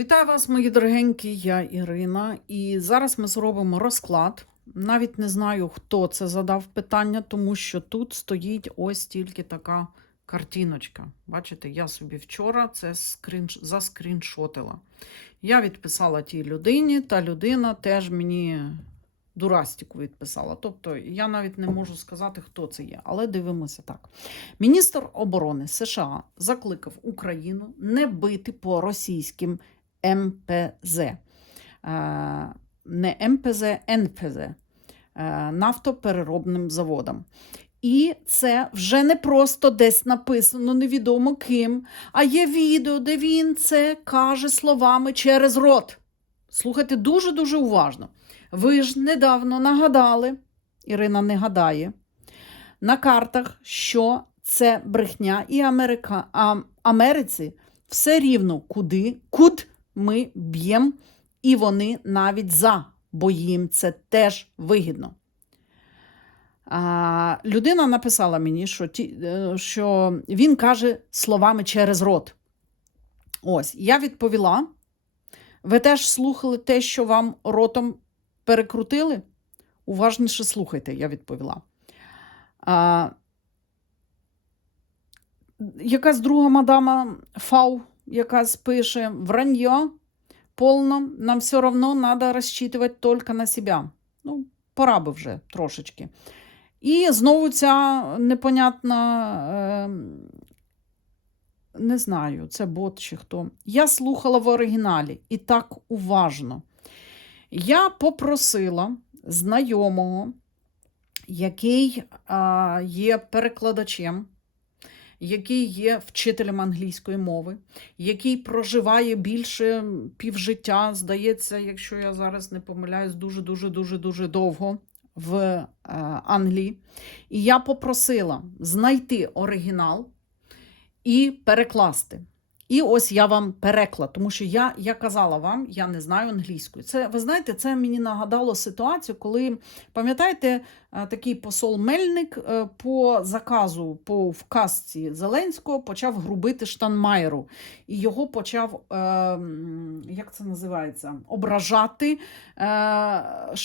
Вітаю вас, мої дорогенькі, я Ірина. І зараз ми зробимо розклад. Навіть не знаю, хто це задав питання, тому що тут стоїть ось тільки така картиночка. Бачите, я собі вчора це скрін... заскріншотила. Я відписала тій людині, та людина теж мені дурастику відписала. Тобто я навіть не можу сказати, хто це є. Але дивимося так. Міністр оборони США закликав Україну не бити по російським МПЗ. Не МПЗ, НПЗ нафтопереробним заводам. І це вже не просто десь написано невідомо ким, а є відео, де він це каже словами через рот. Слухайте дуже-дуже уважно. Ви ж недавно нагадали, Ірина не гадає, на картах, що це брехня, і Америка, а, Америці все рівно куди, куд ми б'ємо, і вони навіть за, бо їм це теж вигідно. А, людина написала мені, що, ті, е, що він каже словами через рот. Ось, я відповіла. Ви теж слухали те, що вам ротом перекрутили? Уважніше слухайте, я відповіла. А, якась друга мадама Фау, якась пише: вранье полно, нам все одно треба розчитувати тільки на себе. Ну, пора би вже трошечки. І знову ця непонятна, не знаю, це бот чи хто. Я слухала в оригіналі і так уважно. Я попросила знайомого, який є перекладачем, який є вчителем англійської мови, який проживає більше півжиття, здається, якщо я зараз не помиляюсь, дуже-дуже дуже дуже довго в е, Англії. І я попросила знайти оригінал і перекласти. І ось я вам переклад, тому що я, я казала вам, я не знаю англійської. Це ви знаєте, це мені нагадало ситуацію, коли пам'ятаєте, е, такий посол Мельник е, по заказу по вказці Зеленського почав грубити Штанмайеру, і його почав, е, як це називається, ображати. Е,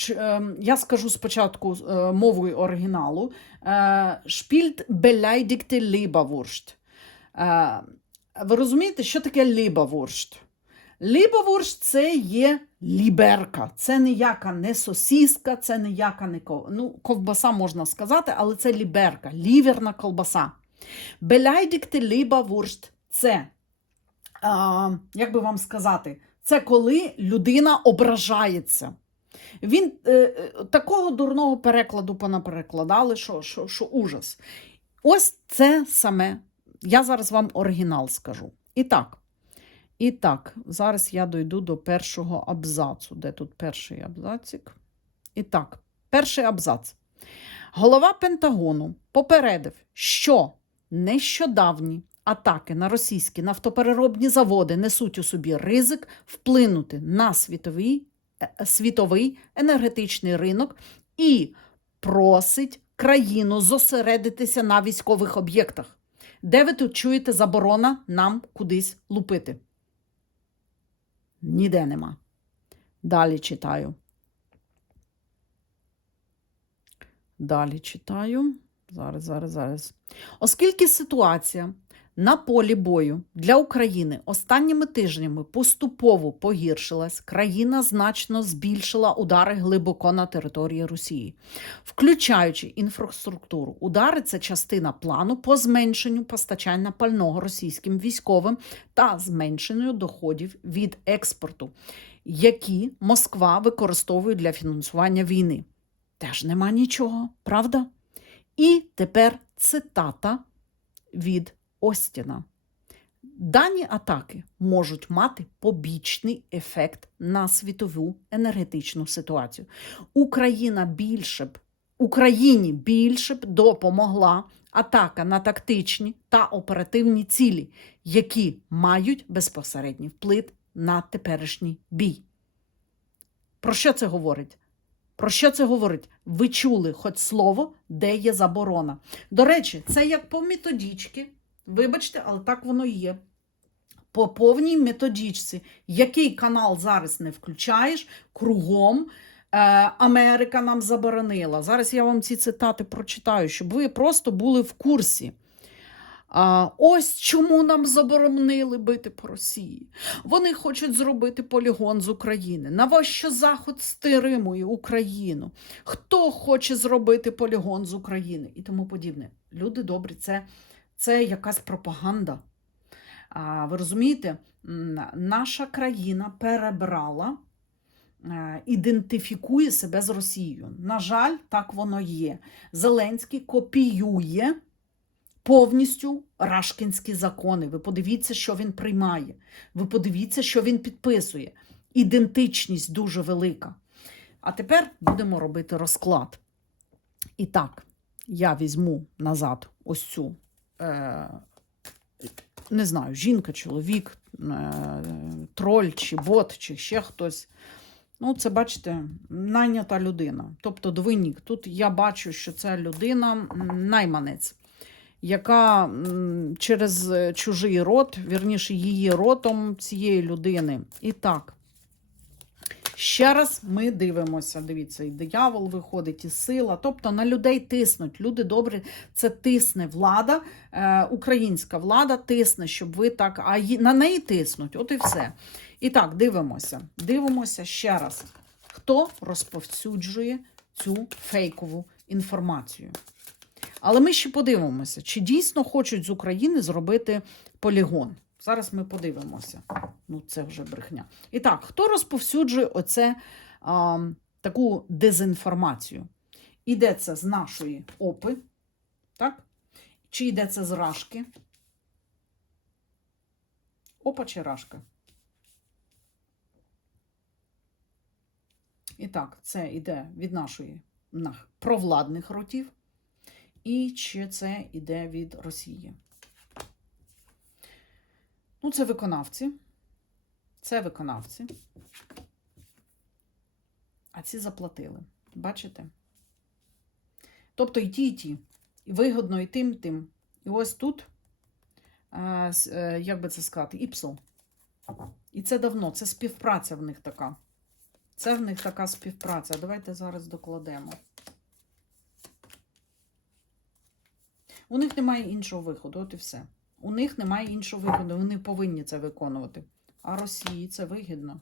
е, я скажу спочатку е, мовою оригіналу: е, Шпільт beleidigte Leberwurst. Е, ви розумієте, що таке лібавуршт? Лібавуршт це є ліберка. Це ніяка не сосіска, це ніяка не ну, ковбаса можна сказати, але це ліберка, ліверна ковбаса. Белайдікти лібавуршт це, а, як би вам сказати, це коли людина ображається. Він е, е, такого дурного перекладу понаперекладали, що, що, що ужас. Ось це саме я зараз вам оригінал скажу. І так, і так, зараз я дойду до першого абзацу. Де тут перший абзацик? І так, перший абзац. Голова Пентагону попередив, що нещодавні атаки на російські нафтопереробні заводи несуть у собі ризик вплинути на світовий, е, світовий енергетичний ринок і просить країну зосередитися на військових об'єктах. Де ви тут чуєте заборона нам кудись лупити? Ніде нема. Далі читаю. Далі читаю. Зараз, зараз, зараз. Оскільки ситуація на полі бою для України останніми тижнями поступово погіршилась, країна значно збільшила удари глибоко на території Росії, включаючи інфраструктуру. Удари це частина плану по зменшенню постачання пального російським військовим та зменшенню доходів від експорту, які Москва використовує для фінансування війни. Теж нема нічого, правда? І тепер цитата від Остіна. Дані атаки можуть мати побічний ефект на світову енергетичну ситуацію. Україна більше б Україні більше б допомогла атака на тактичні та оперативні цілі, які мають безпосередній вплив на теперішній бій. Про що це говорить? Про що це говорить? Ви чули хоч слово, де є заборона. До речі, це як по методичці. Вибачте, але так воно є. по повній методичці. Який канал зараз не включаєш, кругом е, Америка нам заборонила. Зараз я вам ці цитати прочитаю, щоб ви просто були в курсі. А, ось чому нам заборонили бити по Росії. Вони хочуть зробити полігон з України. Навіщо Захід стримує Україну? Хто хоче зробити полігон з України і тому подібне. Люди добрі, це, це якась пропаганда. Ви розумієте, наша країна перебрала, е, ідентифікує себе з Росією. На жаль, так воно є. Зеленський копіює повністю рашкінські закони. Ви подивіться, що він приймає. Ви подивіться, що він підписує. Ідентичність дуже велика. А тепер будемо робити розклад. І так, я візьму назад ось цю, не знаю, жінка, чоловік, е, троль чи бот, чи ще хтось. Ну, це, бачите, найнята людина. Тобто двойник. Тут я бачу, що це людина найманець, яка через е, чужий рот, вірніше, її ротом цієї людини. І так. Ще раз ми дивимося. Дивіться, і диявол виходить, і сила. Тобто на людей тиснуть. Люди добрі, це тисне влада, е, українська влада тисне, щоб ви так. А на неї тиснуть. От і все. І так, дивимося. Дивимося ще раз. Хто розповсюджує цю фейкову інформацію? Але ми ще подивимося, чи дійсно хочуть з України зробити полігон. Зараз ми подивимося. Ну, це вже брехня. І так, хто розповсюджує оце а, таку дезінформацію? Іде це з нашої опи, так? Чи йде це з рашки? Опа чи рашка? І так, це йде від нашої на- провладних ротів. І чи це йде від Росії? Ну, це виконавці. Це виконавці. А ці заплатили. Бачите? Тобто і ті, і ті. І вигодно і тим, і тим. І ось тут, е, як би це сказати, ІПСО. І це давно, це співпраця в них така. Це в них така співпраця. Давайте зараз докладемо. У них немає іншого виходу, от і все. У них немає іншого виходу, вони повинні це виконувати. А Росії це вигідно.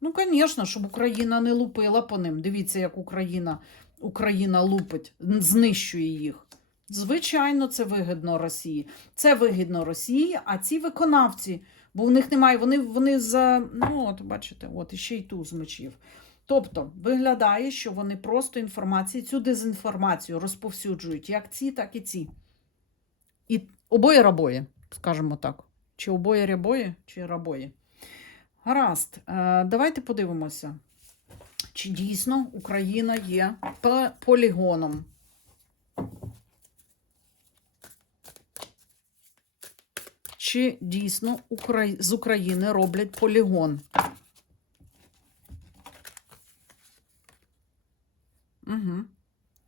Ну, звісно, щоб Україна не лупила по ним. Дивіться, як Україна, Україна лупить, знищує їх. Звичайно, це вигідно Росії. Це вигідно Росії, а ці виконавці, бо в них немає, вони, вони за. Ну, от бачите, от іще й туз мечів. Тобто виглядає, що вони просто інформацію, цю дезінформацію розповсюджують як ці, так і ці. І обоє рабої, скажімо так. Чи обоє рябої, чи рабої. Гаразд, е, давайте подивимося, чи дійсно Україна є полігоном. Чи дійсно з України роблять полігон? Угу.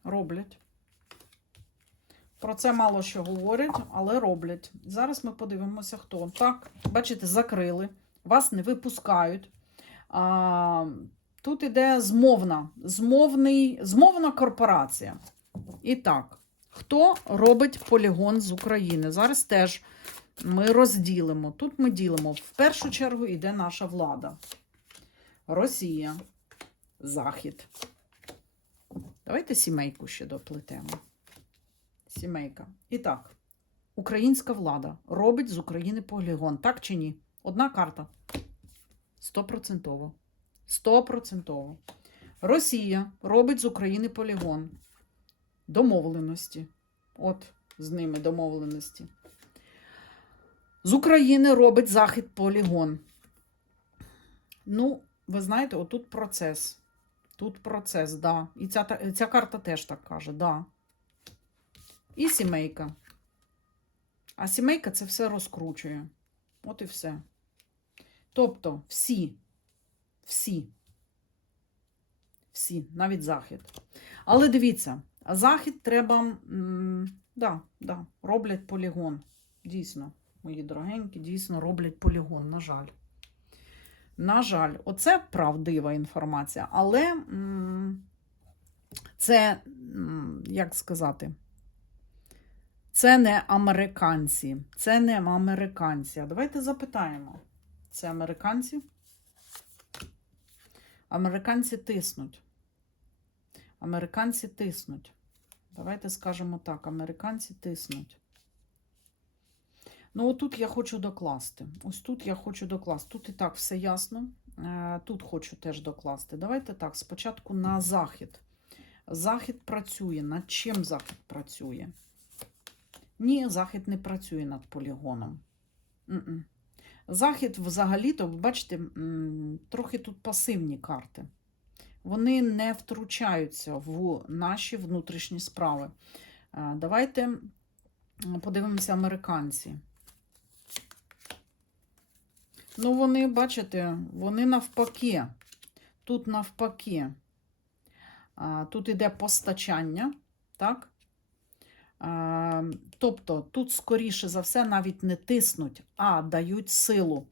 Роблять. Про це мало що говорять, але роблять. Зараз ми подивимося, хто. Так, бачите, закрили, вас не випускають. А, тут іде змовна, змовний, змовна корпорація. І так, хто робить полігон з України? Зараз теж ми розділимо. Тут ми ділимо. В першу чергу йде наша влада. Росія, Захід. Давайте сімейку ще доплетемо. Сімейка. І так, українська влада робить з України полігон. Так чи ні? Одна карта. Стопроцентово. Стопроцентово. Росія робить з України полігон. Домовленості. От з ними домовленості. З України робить Захід полігон. Ну, ви знаєте, отут процес. Тут процес, да. І ця, ця карта теж так каже, да. І сімейка. А сімейка це все розкручує. От і все. Тобто, всі, всі, всі, навіть захід. Але дивіться, захід треба, м, да, да, роблять полігон. Дійсно. мої дорогенькі, дійсно роблять полігон, на жаль. На жаль, оце правдива інформація, але м, це, м, як сказати, це не американці. Це не американці. А давайте запитаємо. Це американці? Американці тиснуть. Американці тиснуть. Давайте скажемо так: американці тиснуть. Ну, отут я хочу докласти. Ось тут я хочу докласти. Тут і так все ясно. Е, Тут хочу теж докласти. Давайте так, спочатку на захід. Захід працює. Над чим захід працює? Ні, захід не працює над полігоном. Захід взагалі-то, бачите, трохи тут пасивні карти. Вони не втручаються в наші внутрішні справи. Е, Давайте подивимося американці. Ну, вони, бачите, вони навпаки. Тут навпаки. А, Тут іде постачання, так? А, Тобто тут, скоріше за все, навіть не тиснуть, а дають силу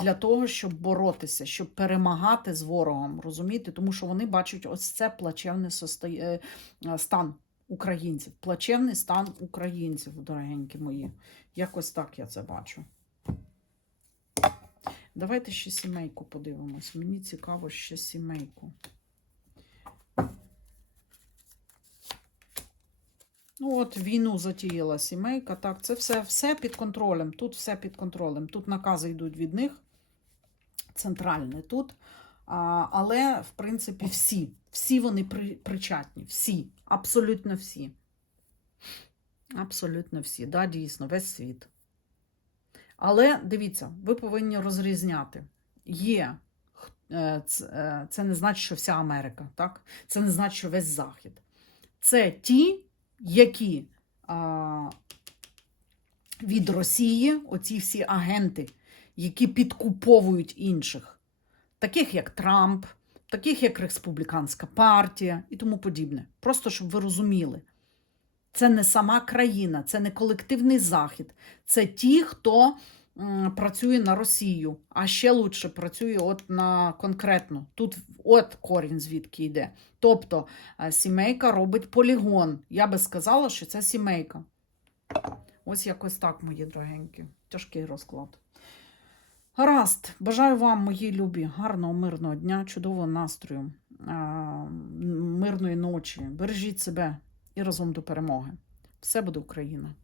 для того, щоб боротися, щоб перемагати з ворогом. Розумієте? Тому що вони бачать ось це плачевний е, е, стан українців. Плачевний стан українців, дорогенькі мої. Якось так я це бачу. Давайте ще сімейку подивимось. Мені цікаво ще сімейку. Ну, от війну затіяла сімейка. Так, це все, все під контролем. Тут все під контролем. Тут накази йдуть від них. Центральне тут. А, але, в принципі, всі. Всі вони при, причетні. Всі. Абсолютно всі. Абсолютно всі. Да, дійсно, весь світ. Але дивіться, ви повинні розрізняти. Є. е, е, Це не значить, що вся Америка, так? Це не значить, що весь Захід. Це ті, які а, від Росії, оці всі агенти, які підкуповують інших, таких як Трамп, таких як Республіканська партія і тому подібне. Просто щоб ви розуміли. Це не сама країна, це не колективний захід. Це ті, хто працює на Росію, а ще лучше працює от на конкретно. Тут от корінь звідки йде. Тобто е, сімейка робить полігон. Я би сказала, що це сімейка. Ось якось так, мої дорогенькі. Тяжкий розклад. Гаразд, бажаю вам, мої любі, гарного, мирного дня, чудового настрою, мирної ночі. Бережіть себе і разом до перемоги. Все буде Україна!